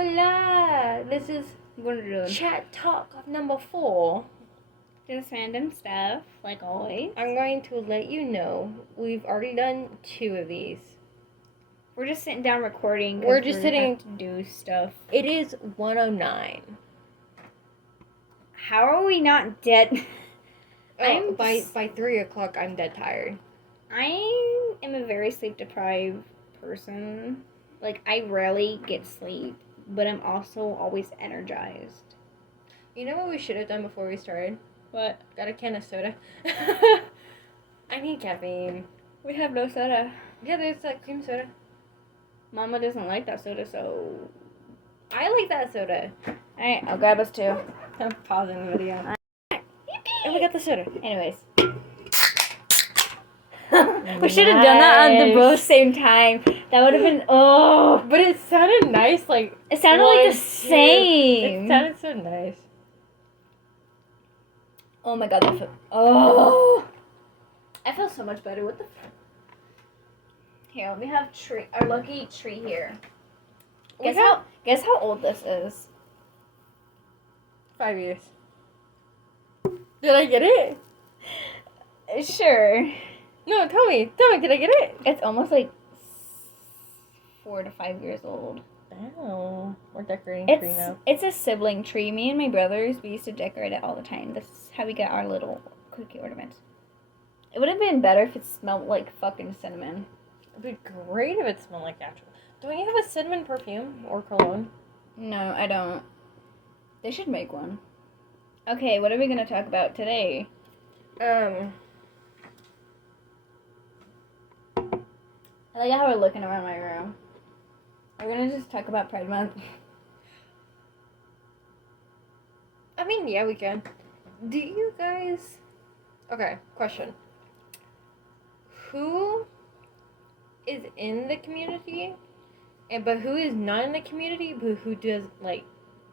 Hola! This is Good. Chat Talk number 4. Just random stuff, like always. I'm going to let you know we've already done 2 of these. We're just sitting down recording. We're just sitting to do stuff. It is 1:09. How are we not dead? By 3 o'clock, I'm dead tired. I am a very sleep deprived person. Like, I rarely get sleep, but I'm also always energized. You know what we should have done before we started? What? Got a can of soda. I need caffeine. We have no soda. Yeah, there's that cream soda. Mama doesn't like that soda, so... I like that soda. Alright, I'll grab us 2. I'm pausing the video. And we got the soda. Anyways. We should have done that at the both same time. That would have been, oh. But it sounded nice, like... It sounded like the same. It sounded so nice. Oh my god, that felt, oh. I feel so much better. What the fuck? Here, we have our lucky tree here. Guess how old this is? 5 years. Did I get it? Sure. No, tell me, did I get it? It's almost like 4 to 5 years old. Oh, we're decorating a tree now. It's a sibling tree. Me and my brothers, we used to decorate it all the time. This is how we got our little cookie ornaments. It would have been better if it smelled like fucking cinnamon. It'd be great if it smelled like actual. Don't you have a cinnamon perfume or cologne? No, I don't. They should make one. Okay, what are we going to talk about today? I like how we're looking around my room. We're going to just talk about Pride Month. I mean, yeah, we can. Do you guys... Okay, question. Who is in the community, but who is not in the community, but who does, like...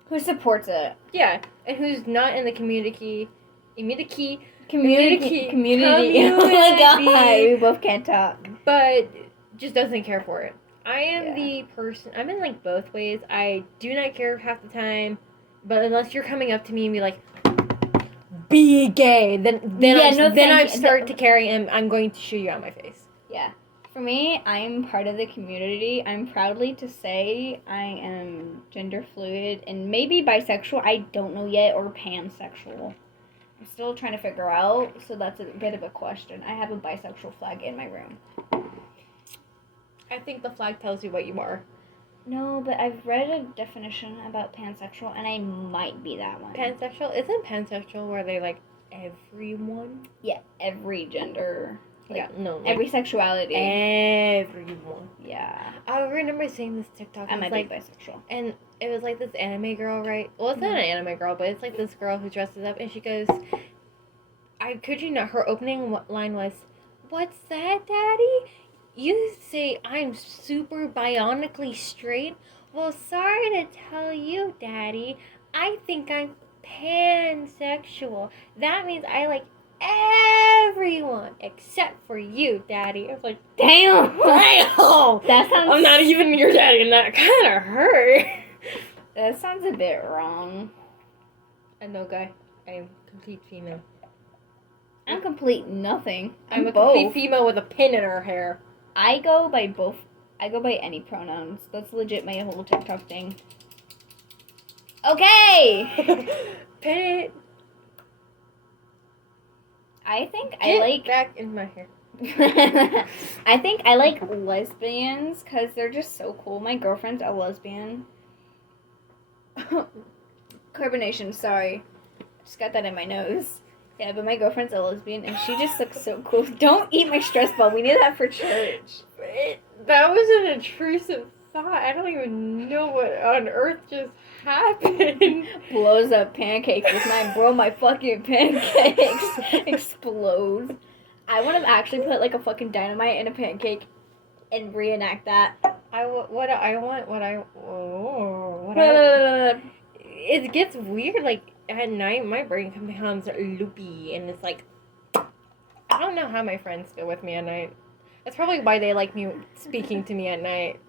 Who supports it? Yeah, and who's not in the community. Community. Oh my god, we both can't talk. But just doesn't care for it. I am the person, I'm in like both ways. I do not care half the time, but unless you're coming up to me and be like, be gay, then I start to carry and I'm going to shoot you out my face. Yeah. For me, I'm part of the community. I'm proudly to say I am gender fluid and maybe bisexual. I don't know yet, or pansexual. I'm still trying to figure out, so that's a bit of a question. I have a bisexual flag in my room. I think the flag tells you what you are. No, but I've read a definition about pansexual, and I might be that one. Pansexual? Isn't pansexual where they like everyone? Yeah, every gender. Like, yeah, no. Like every sexuality. Everyone. Yeah. I remember seeing this TikTok. I might be bisexual. And it was like this anime girl, right? Well, it's not an anime girl, but it's like this girl who dresses up, and she goes, I kid you not, her opening line was, "What's that, Daddy? You say I'm super bionically straight? Well, sorry to tell you, Daddy, I think I'm pansexual. That means I like everyone except for you, Daddy." I was like, damn! That sounds... I'm not even your daddy, and that kind of hurt. That sounds a bit wrong. I know, guy. I am complete female. I'm complete nothing. I'm a complete female with a pin in her hair. I go by both. I go by any pronouns. That's legit my whole TikTok thing. Okay! Pin it. I think Get I like... back in my hair. I think I like lesbians because they're just so cool. My girlfriend's a lesbian. Carbonation, sorry. Just got that in my nose. Yeah, but my girlfriend's a lesbian and she just looks so cool. Don't eat my stress ball. We need that for church. That was an intrusive thought. I don't even know what on earth just happened. Blows up pancakes with mine. Bro, my fucking pancakes explode. I want to actually put like a fucking dynamite in a pancake and reenact that. It gets weird, like, at night, my brain becomes loopy, and it's like, I don't know how my friends feel with me at night. That's probably why they like me speaking to me at night.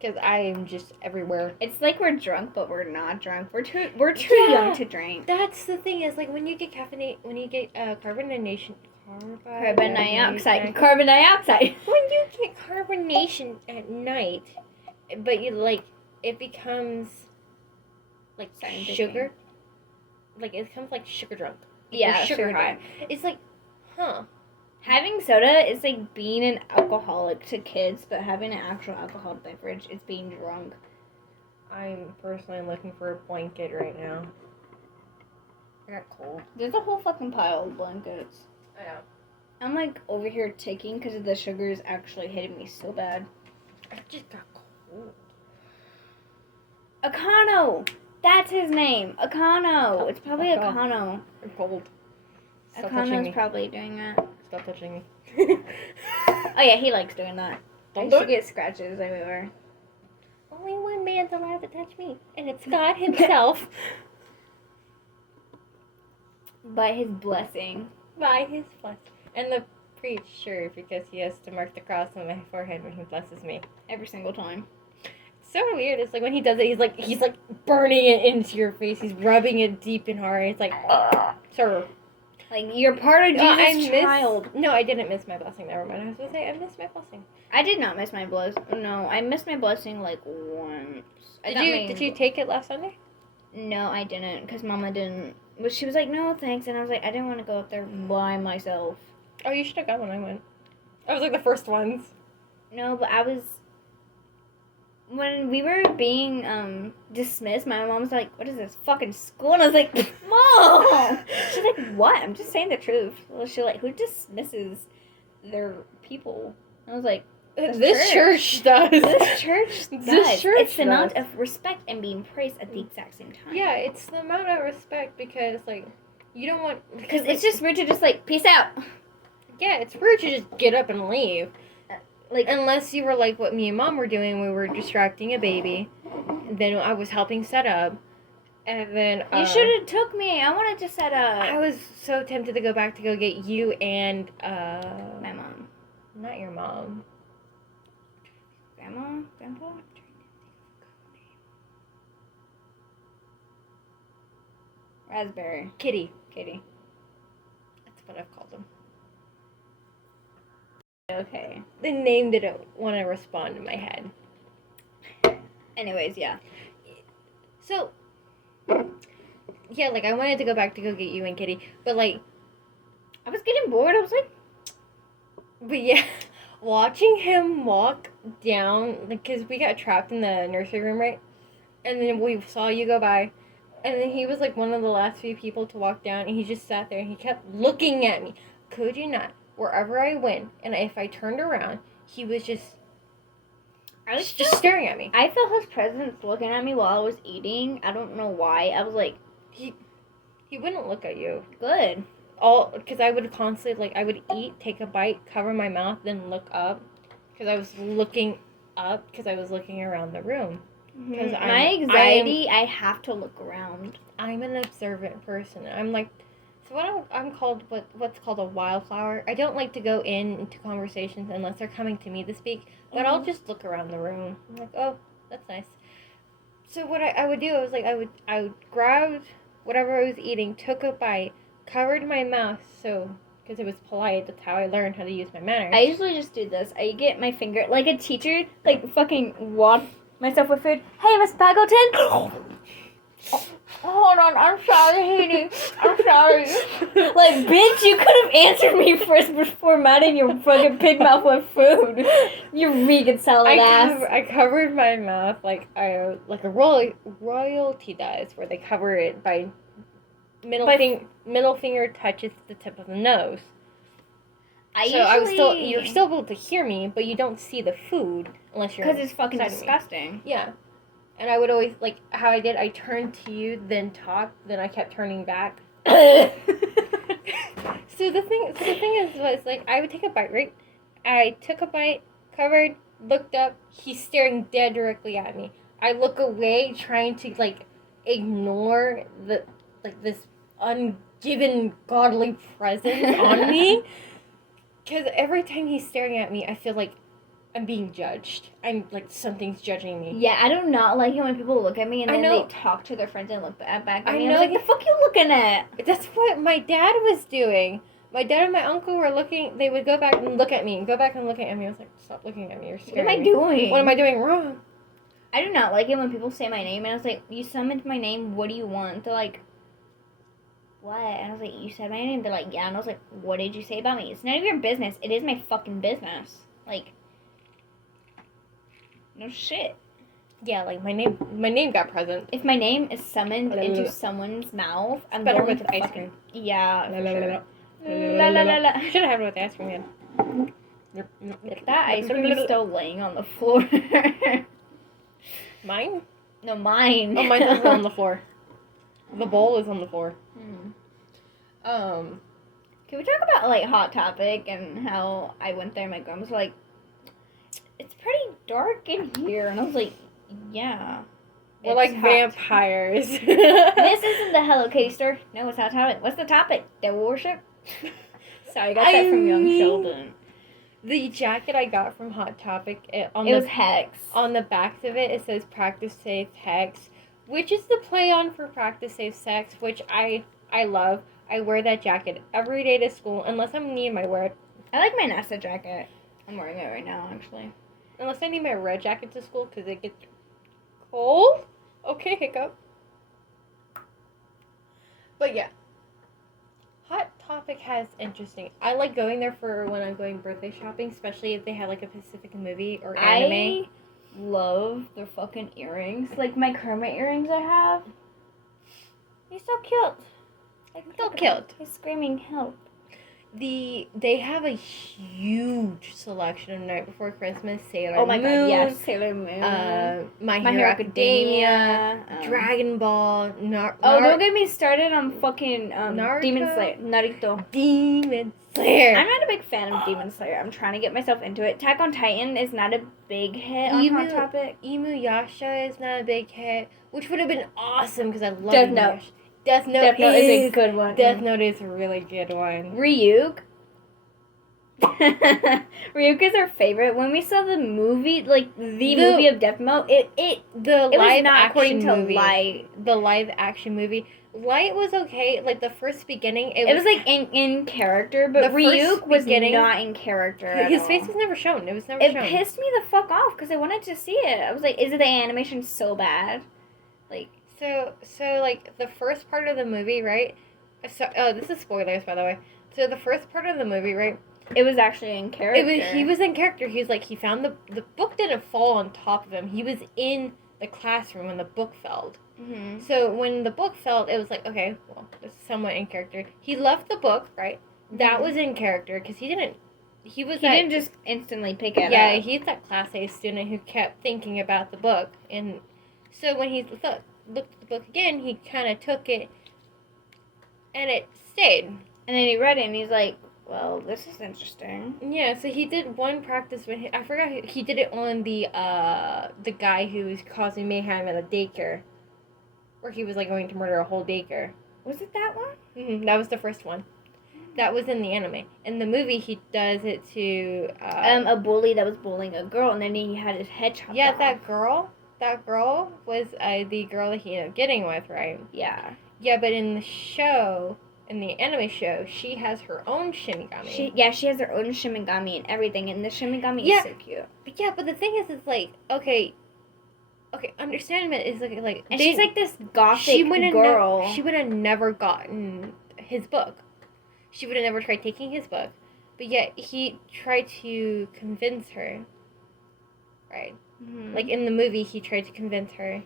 Because I am just everywhere. It's like we're drunk, but we're not drunk. We're too young to drink. That's the thing is like when you get carbonation. Carbon dioxide. Carbon dioxide. When you get carbonation at night, but you like it becomes like sugar. Like it becomes like sugar drunk. Yeah, sugar high. It's like, huh. Having soda is like being an alcoholic to kids, but having an actual alcoholic beverage is being drunk. I'm personally looking for a blanket right now. I got cold. There's a whole fucking pile of blankets. I know. I'm like over here taking because the sugar is actually hitting me so bad. I just got cold. Akano! That's his name. Akano. It's probably Akano. I'm cold. Akano's probably doing that. Stop touching me. Oh yeah, he likes doing that. I used to get scratches everywhere. Only one man's allowed to touch me, and it's God himself. By his blessing. By his blessing. And the priest, sure, because he has to mark the cross on my forehead when he blesses me. Every single time. It's so weird. It's like when he does it, he's like burning it into your face. He's rubbing it deep and hard. It's like, sir. Like, you're part of Jesus' child. No, I didn't miss my blessing. Never mind. I was going to say, I missed my blessing. I did not miss my blessing. No, I missed my blessing, like, once. Did you take it last Sunday? No, I didn't, because Mama didn't. But she was like, no, thanks. And I was like, I didn't want to go up there by myself. Oh, you should have gone when I went. I was like the first ones. No, but I was... When we were being dismissed, my mom was like, what is this, fucking school? And I was like, Mom! She's like, what? I'm just saying the truth. Well, she's like, who dismisses their people? And I was like, this church does. This church does. This church it's the amount of respect and being praised at the exact same time. Yeah, it's the amount of respect because, like, you don't want... Because it's just rude to just, like, peace out. Yeah, it's rude to just get up and leave. Like, unless you were like what me and Mom were doing, we were distracting a baby. Then I was helping set up. And then... you should have took me. I wanted to set up. I was so tempted to go back to go get you and, my mom. Not your mom. Grandma? Grandpa? Raspberry. Kitty. That's what I've called them. Okay. The name didn't want to respond in my head. Anyways, yeah. So, yeah, like, I wanted to go back to go get you and Kitty, but, like... I was getting bored. I was like... But, yeah, watching him walk down, because we got trapped in the nursery room, right? And then we saw you go by, and then he was, like, one of the last few people to walk down, and he just sat there, and he kept looking at me. Could you not? Wherever I went, and if I turned around, he was just staring at me. I felt his presence looking at me while I was eating. I don't know why. I was like, he wouldn't look at you. Good. Because I would constantly, like, I would eat, take a bite, cover my mouth, then look up. Because I was looking up, because I was looking around the room. Mm-hmm. My anxiety, I have to look around. I'm an observant person. I'm like... So I'm called what's called a wildflower. I don't like to go into conversations unless they're coming to me to speak, but I'll just look around the room. I'm like, oh, that's nice. So what I would do, I would grab whatever I was eating, took a bite, covered my mouth, so because it was polite. That's how I learned how to use my manners. I usually just do this. I get my finger like a teacher, like fucking wad myself with food. Hey, Miss Baggleton. Hold on, I'm sorry, Heidi. I'm sorry. Like, bitch, you could have answered me first before matting your fucking pig mouth with food. You vegan salad ass. I covered my mouth like a royalty does, where they cover it by middle finger touches the tip of the nose. You're still able to hear me, but you don't see the food unless you're because it's fucking disgusting. Yeah. And I would always, like, how I did, I turned to you, then talked, then I kept turning back. So the thing was, like, I would take a bite, right? I took a bite, covered, looked up, he's staring dead directly at me. I look away, trying to, like, ignore this ungiven godly presence on me. Because every time he's staring at me, I feel like I'm being judged. I'm like, something's judging me. Yeah, I do not like it when people look at me and I then know. they talk to their friends and look back at I me. know. I'm like, the fuck you looking at? That's what my dad was doing. My dad and my uncle were looking. They would go back and look at me. Go back and look at me. I was like, stop looking at me. You're scaring What am I me. doing? What am I doing wrong? I do not like it when people say my name and I was like, you summoned my name. What do you want? They're like, what? And I was like, you said my name? They're like, yeah. And I was like, what did you say about me? It's none of your business. It is my fucking business. Like, no shit. Yeah, like my name got present. If my name is summoned into someone's mouth, I'm Better going with to ice fucking... cream. Yeah, for sure. La la la. Should have had it with the ice cream, man. That ice cream is still laying on the floor. Mine? No, mine. Oh, mine's also on the floor. The bowl is on the floor. Can we talk about, like, Hot Topic and how I went there and my grandma was like, it's pretty dark in here. And I was like, yeah. We're like vampires. This isn't the Hello Kitty store. No, it's Hot Topic. What's the topic? Devil worship? Sorry, I got that from Young Sheldon. The jacket I got from Hot Topic, it was Hex. On the back of it, it says Practice Safe Hex, which is the play on for Practice Safe Sex, which I love. I wear that jacket every day to school, unless I'm needing my red. I like my NASA jacket. I'm wearing it right now, actually. Unless I need my red jacket to school, because it gets cold. Okay, hiccup. But yeah. Hot Topic has interesting. I like going there for when I'm going birthday shopping, especially if they have like a specific movie or anime. I love their fucking earrings. Like my Kermit earrings I have. He's so cute. So cute. He's screaming help. They have a huge selection of Night Before Christmas, Sailor Moon. Oh my god, yes, Sailor Moon. My Hero Academia, Dragon Ball, don't get me started on fucking Naruto? Demon Slayer. Naruto. Demon Slayer. I'm not a big fan of Demon Slayer. I'm trying to get myself into it. Attack on Titan is not a big hit on Hot Topic. Inuyasha is not a big hit, which would have been awesome because I love Death Note. Death Note is a good one. Death Note is a really good one. Ryuk. Ryuk is our favorite. When we saw the movie, like the movie of Death Note, it was not according to Light. The live action movie. Light was okay. Like the first beginning, it was like in character, but Ryuk was not in character. His face was never shown. It was never shown. It pissed me the fuck off because I wanted to see it. I was like, is it the animation so bad? Like. So like the first part of the movie, right? So this is spoilers, by the way. So the first part of the movie, right? It was actually in character. He was in character. He's like, he found the book didn't fall on top of him. He was in the classroom when the book fell. Mm-hmm. So when the book fell, it was like, okay, well, it's somewhat in character. He left the book, right? Mm-hmm. That was in character because he didn't just instantly pick it up. Yeah, he's that class A student who kept thinking about the book, and so when he looked at the book again, he kind of took it, and it stayed. And then he read it, and he's like, well, this is interesting. Yeah, so he did one practice when I forgot he did it on the guy who was causing mayhem at a daycare, where he was like going to murder a whole daycare. Was it that one? Mm-hmm, that was the first one. That was in the anime. In the movie, he does it to a bully that was bullying a girl, and then he had his head chopped off. Yeah, that girl was the girl that he ended up getting with, right? Yeah. Yeah, but in the anime show, she has her own Shinigami. She has her own Shinigami and everything, and the Shinigami is so cute. But the thing is, it's like, okay, understanding is like, and she's like this gothic girl. She would have never gotten his book. She would have never tried taking his book, but yet he tried to convince her. Right. Mm-hmm. Like in the movie, he tried to convince her.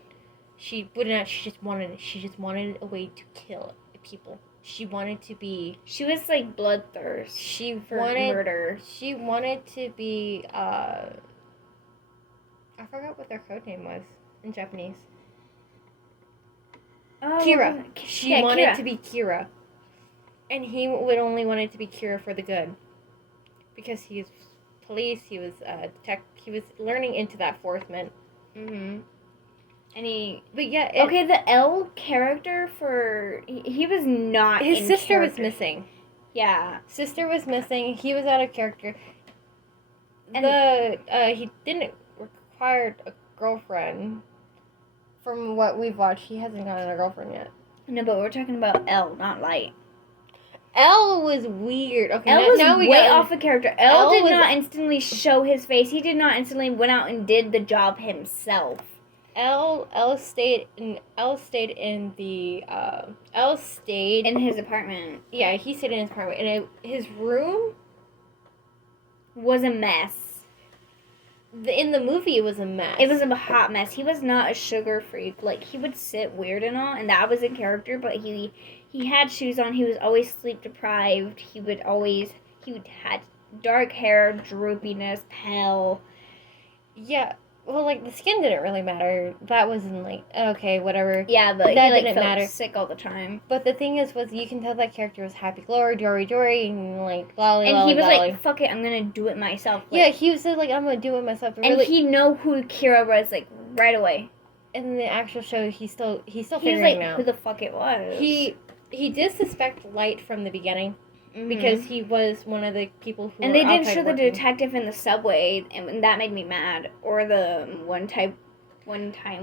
She wouldn't. She just wanted a way to kill people. She wanted to be. She was like bloodthirst. For murder. She wanted to be. I forgot what their code name was in Japanese. Kira. She wanted to be Kira, and he would only wanted to be Kira for the good, because he was police. He was He was learning into that enforcement. Mhm. And the L character he was not. His sister was missing. Yeah, sister was missing. He was out of character. he didn't require a girlfriend. From what we've watched, he hasn't gotten a girlfriend yet. No, but we're talking about L, not Light. L was weird. Okay, L was now we way got off of character. L did was- not instantly show his face. He did not instantly went out and did the job himself. L stayed in In his apartment. Yeah, he stayed in his apartment, and his room Was a mess. in the movie it was a mess. It was a hot mess. He was not a sugar freak. Like, he would sit weird and all, and that was in character, but he had shoes on. He was always sleep deprived. He had dark hair, droopiness, pale. Yeah. Well, like, the skin didn't really matter. That wasn't, like, okay, whatever. Yeah, but that he, like, didn't felt matter. sick all the time. But the thing is, you can tell that character was happy-go-lucky, Dory, and, like, lolly, And lolly, he was lolly. like, fuck it, I'm gonna do it myself. Like, Yeah, he was like, I'm gonna do it myself. and he know who Kira was, like, right away. In the actual show, he's still He was figuring like, it out. who the fuck it was. He did suspect Light from the beginning. Mhm. Because he was one of the people who And were they didn't outside show the working. detective in the subway, and that made me mad. Or the one time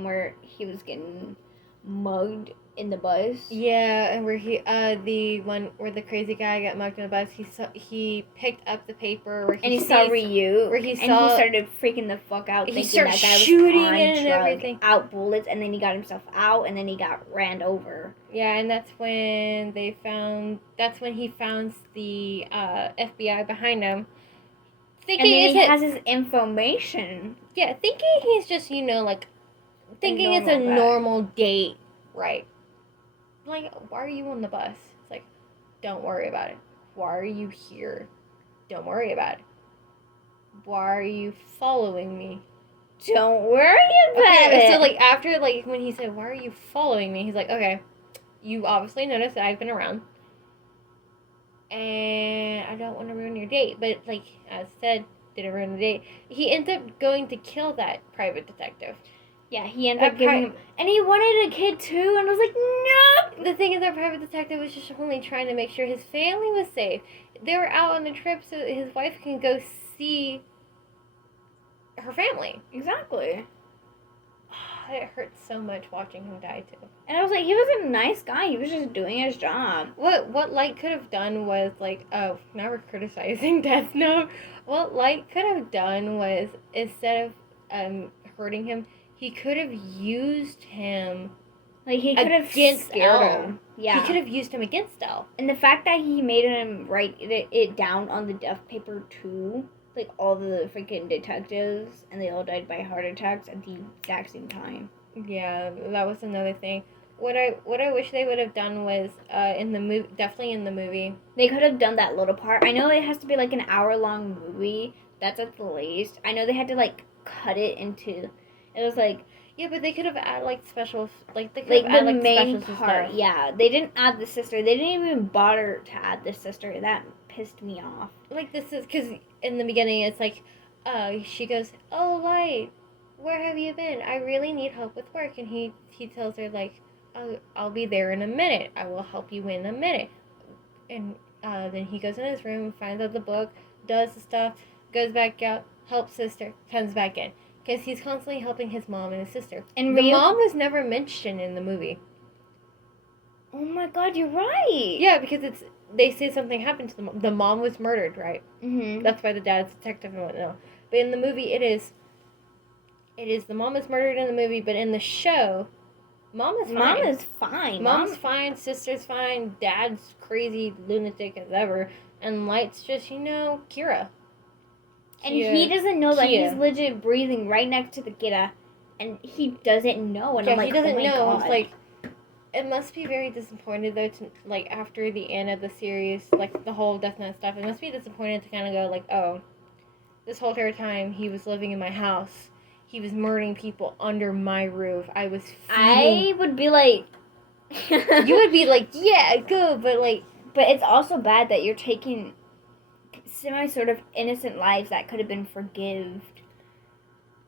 where he was getting mugged in the bus. Yeah, and where the one where the crazy guy got mugged in the bus, he picked up the paper where And he saw Ryu, where he and saw- he started freaking the fuck out, he thinking started that guy was shooting on it and drug, everything. out bullets, and then he got himself out, and then he got ran over. Yeah, and that's when he found the FBI behind him. And then he has his information. Yeah, thinking he's just, thinking it's a normal guy. normal date, right? Like, why are you on the bus? It's like, don't worry about it. Why are you here? Don't worry about it. Why are you following me? Don't worry about it. So, after, when he said, why are you following me? He's like, okay, you obviously noticed that I've been around. And I don't want to ruin your date. But, as I said, didn't ruin the date. He ended up going to kill that private detective. Yeah, he ended up giving him... And he wanted a kid, too, and I was like, no! The thing is, our private detective was just only trying to make sure his family was safe. They were out on the trip so his wife can go see her family. Exactly. It hurts so much watching him die, too. And I was like, he was a nice guy. He was just doing his job. What Light could have done was, now we're criticizing Death Note. What Light could have done was, instead of hurting him, he could have used him Like, he could have against scared L. him. Yeah. He could have used him against L. And the fact that he made him write it down on the death paper, too. Like, all the freaking detectives, and they all died by heart attacks at the exact same time. Yeah, that was another thing. What I wish they would have done was definitely in the movie. They could have done that little part. I know it has to be like an hour-long movie. That's at the least. I know they had to cut it into. It was Yeah, but they could have added special they could like have added the main specials and part. stuff. Yeah, they didn't add the sister. They didn't even bother to add the sister. That pissed me off. This is because in the beginning it's she goes, "Oh, Light, where have you been? I really need help with work," and he tells her "Oh, I'll be there in a minute. I will help you in a minute," and then he goes in his room, finds out the book, does the stuff, goes back out, helps sister, comes back in. Because he's constantly helping his mom and his sister. And the mom was never mentioned in the movie. Oh my god, you're right. Yeah, because they say something happened to the mom. The mom was murdered, right? Mm-hmm. That's why the dad's detective and whatnot. But in the movie, it is the mom is murdered in the movie, but in the show, mom is fine. Mom is fine. Mom's fine, sister's fine, dad's crazy lunatic as ever, and Light's just, Kira. And he doesn't know that Kia. he's legit breathing right next to the Kira, and he doesn't know. And Yeah, I'm like, he doesn't oh my know. God. It's it must be very disappointed though to after the end of the series, the whole Death Note stuff. It must be disappointed to kind of go oh, this whole entire time he was living in my house, he was murdering people under my roof. I was. I would be like, you would be like, yeah, good, but but it's also bad that you're taking sort of innocent lives that could have been forgived.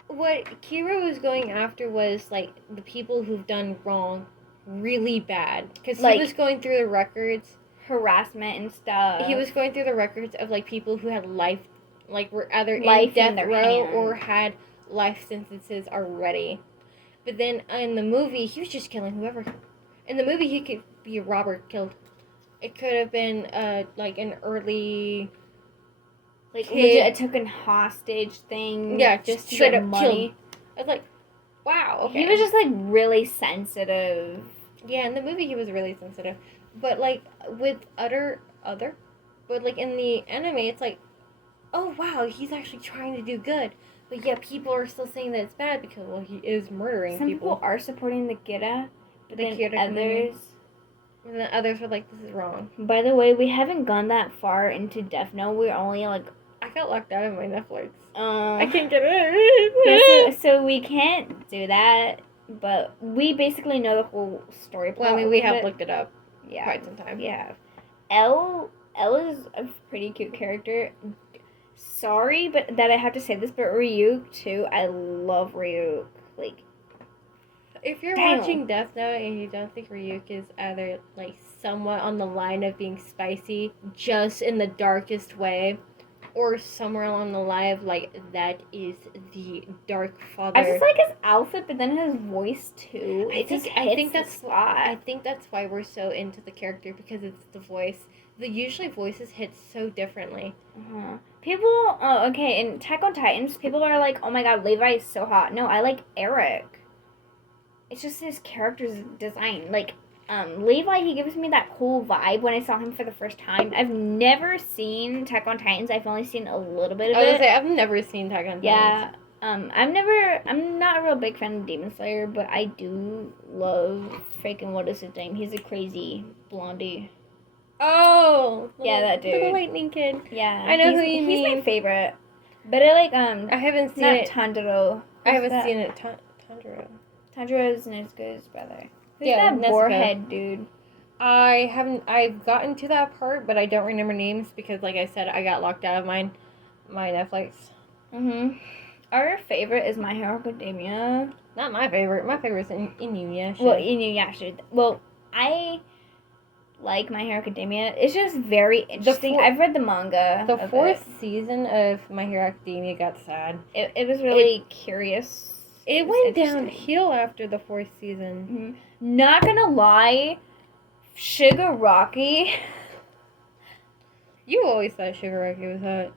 What Kira was going after was the people who've done wrong really bad, because he was going through the records, harassment and stuff. he was going through the records of people who had like were either Life in death in their row hand. or had life sentences already. But then in the movie, he was just killing whoever. In the movie, he could be a robber killed. It could have been like an early Like kid. legit a token hostage thing. Yeah, just to straight get up money. killed. I was like, wow. Okay. He was just like really sensitive. Yeah, in the movie he was really sensitive, but like with but like in the anime, it's like, oh wow, he's actually trying to do good. But yet people are still saying that it's bad because, well, he is murdering Some people. people are supporting the Kira, but The then Kira community. others. And then others were like, this is wrong. By the way, we haven't gone that far into Death Note. We're only like. I got locked out of my Netflix. I can't get Yeah, in. so we can't do that, but we basically know the whole story plot. Well, I mean, we have looked it up yeah, quite some time. we have. Elle is a pretty cute character. Sorry, but that I have to say this, but Ryuk too. I love Ryuk. Like, if you're damn. watching Death Note and you don't think Ryuk is either like somewhat on the line of being spicy, just in the darkest way, or somewhere along the line of like that is the Dark Father. I just like his outfit, but then his voice too. I think that's spot. I think that's why we're so into the character, because it's the voice. The usually voices hit so differently. Uh-huh. People, okay, in Attack on Titans, people are like, oh my god, Levi is so hot. No, I like Eric. It's just his character's design. Like, Levi, he gives me that cool vibe when I saw him for the first time. I've never seen Attack on Titans. I've only seen a little bit of I was it. gonna say, I've never seen Attack on Titans. Yeah. I'm not a real big fan of Demon Slayer, but I do love freaking, what is his name? He's a crazy blondie. Oh, Yeah, that dude. Little lightning kid. Yeah, I know who you mean. He's my favorite. But I like I haven't seen not it. Tanjiro. I haven't seen it. Tanjiro. Tanjiro is Nezuko's brother. Who's Yeah, that Nezuko. boarhead dude? I haven't. I've gotten to that part, but I don't remember names because, like I said, I got locked out of my Netflix. Our favorite is My Hero Academia. Not my favorite. My favorite's Inuyasha. Well, Inuyasha. Well, I like My Hero Academia. It's just very interesting. I've read the manga. The fourth season of My Hero Academia got sad. It was really curious. It went downhill after the fourth season. Not gonna lie, Shigaraki. You always thought Shigaraki was hot.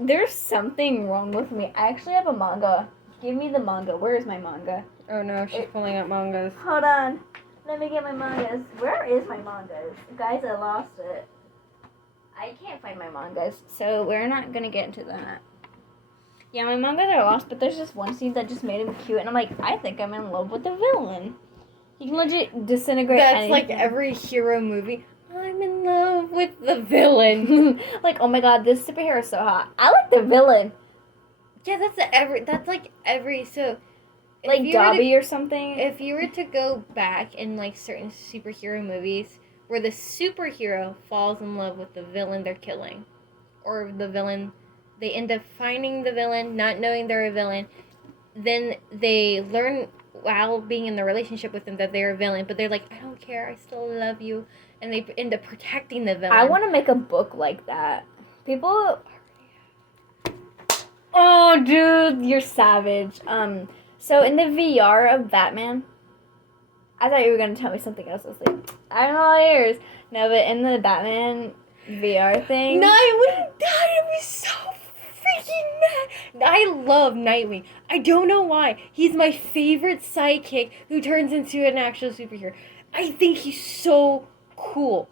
There's something wrong with me. I actually have a manga. Give me the manga. Where is my manga? Oh no, she's pulling up mangas. Hold on. Let me get my mangas. Where is my mangas? Guys, I lost it. I can't find my mangas, so we're not gonna get into that. Yeah, my mangas are lost, but there's just one scene that just made him cute, and I'm like, I think I'm in love with the villain. He can legit disintegrate anything. Like every hero movie. I'm in love with the villain. Like, oh my god, this superhero is so hot. I like the villain. Yeah, that's like every so. Like Dobby or something. If you were to go back in like certain superhero movies where the superhero falls in love with the villain they're killing, or the villain, they end up finding the villain, not knowing they're a villain, then they learn while being in the relationship with them that they're a villain, but they're like, I don't care, I still love you, and they end up protecting the villain. I want to make a book like that. People. Oh, dude, you're savage. So in the VR of Batman, I thought you were gonna tell me something else. I was like, I'm all ears. No, but in the Batman VR thing, Nightwing died. I was so freaking mad. I love Nightwing. I don't know why. He's my favorite sidekick who turns into an actual superhero. I think he's so cool.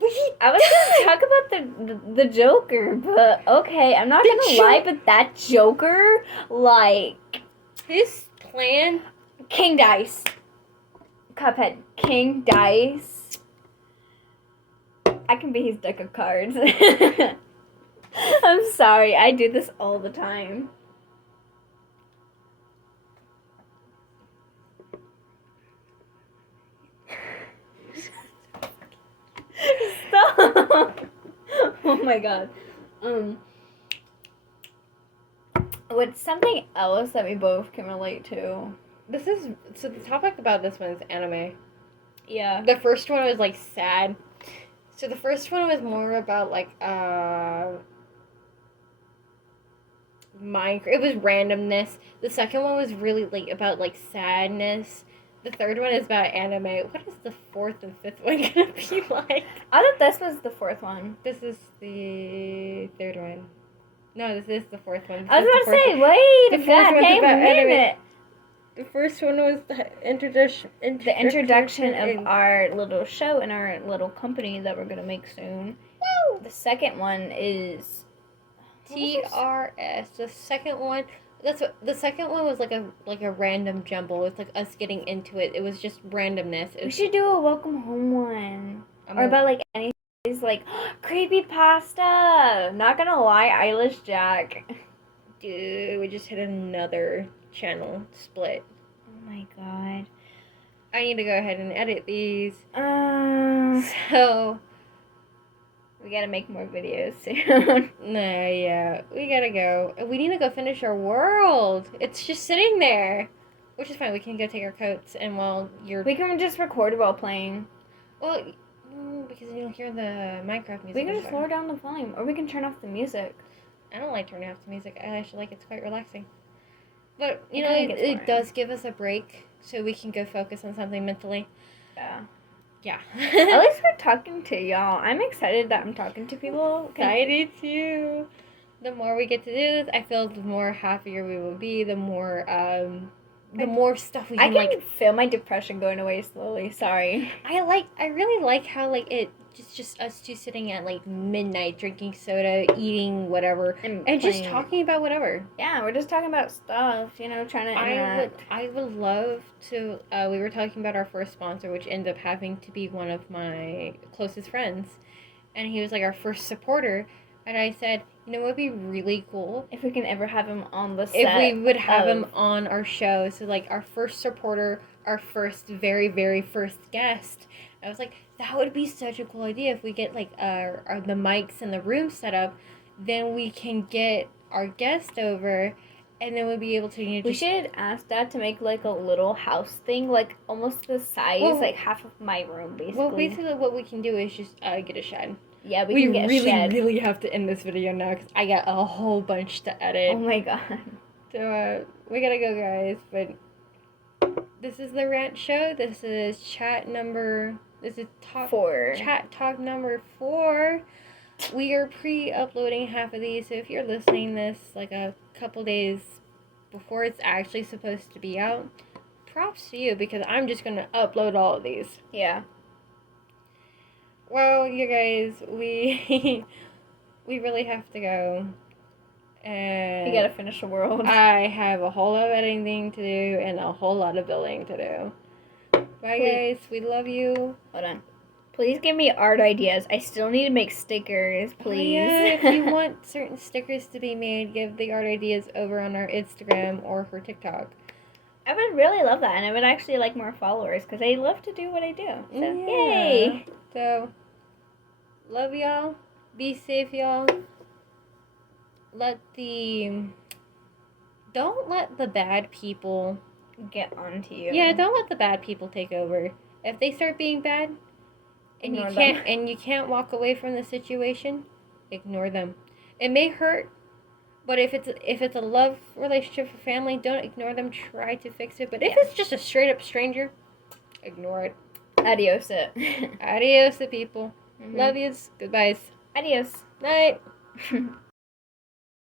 But I was gonna talk about the Joker, but okay, I'm not gonna lie, but that Joker, like, his plan. King Dice. Cuphead. King Dice. I can be his deck of cards. I'm sorry, I do this all the time. Stop! Oh my god. What's something else that we both can relate to? So the topic about this one is anime. Yeah. The first one was like sad. So the first one was more about like Minecraft. It was randomness. The second one was really like about like sadness. The third one is about anime. What is the fourth and fifth one gonna be like? I thought this was the fourth one. This is the third one. No, this is the fourth one. I was about to say, one. wait The a fourth one's goddamn about anime. minute. The first one was the introduction Of our little show and our little company that we're gonna make soon. Woo! The second one is TRS. The second one. The second one was like a random jumble. It's like us getting into it. It was just randomness. We should do a welcome home one. Or about like anything. It's like creepy pasta. Not gonna lie, Eilish Jack. Dude, we just hit another channel split. Oh my god. I need to go ahead and edit these. So So we gotta make more videos soon. nah, yeah, we gotta go. We need to go finish our world. It's just sitting there, which is fine. We can go take our coats, and while you're We can just record while playing. well, because you'll hear the Minecraft music. We can just lower down the volume, or we can turn off the music. I don't like turning off the music. I actually like it. It's quite relaxing. But you It know, kinda gets it boring. does give us a break, so we can go focus on something mentally. Yeah. Yeah. At least we're talking to y'all. I'm excited that I'm talking to people. I do too. The more we get to do this, I feel the more happier we will be. The more stuff we I can can like. feel my depression going away slowly. Sorry. I really like how like it just us two sitting at like midnight drinking soda, eating whatever, and just playing. talking about whatever. Yeah, we're just talking about stuff, trying to interact. I would love to. We were talking about our first sponsor, which ended up having to be one of my closest friends, and he was like our first supporter. And I said, you know what would be really cool If we can ever have him on the set. if we would have him on our show. So like our first supporter, our first very very first guest. I was like, that would be such a cool idea if we get like the mics and the room set up, then we can get our guest over, and then we'll be able to. We should ask Dad to make like a little house thing, like almost the size, like half of my room, basically. Well, basically, what we can do is just get a shed. Yeah, we can get a shed. We really have to end this video now because I got a whole bunch to edit. Oh my god. So we gotta go, guys. But this is the rant show. This is This is chat talk number 4. We are pre-uploading half of these, so if you're listening this like a couple days before it's actually supposed to be out, props to you because I'm just gonna upload all of these. Yeah. Well, you guys, we really have to go. And we gotta finish the world. I have a whole lot of editing to do and a whole lot of building to do. Bye, guys. We love you. Hold on. Please give me art ideas. I still need to make stickers, please. Oh, yeah, if you want certain stickers to be made, give the art ideas over on our Instagram or her TikTok. I would really love that, and I would actually like more followers because I love to do what I do. So, Yeah. yay! So, love y'all. Be safe, y'all. Don't let the bad people Get onto you. Yeah, don't let the bad people take over. If they start being bad, and you can't walk away from the situation, ignore them. It may hurt, but if it's a love relationship or family, don't ignore them. Try to fix it. But if it's just a straight up stranger, ignore it. Adios it. Adios, the people. Love yous. Goodbyes. Adios. Night.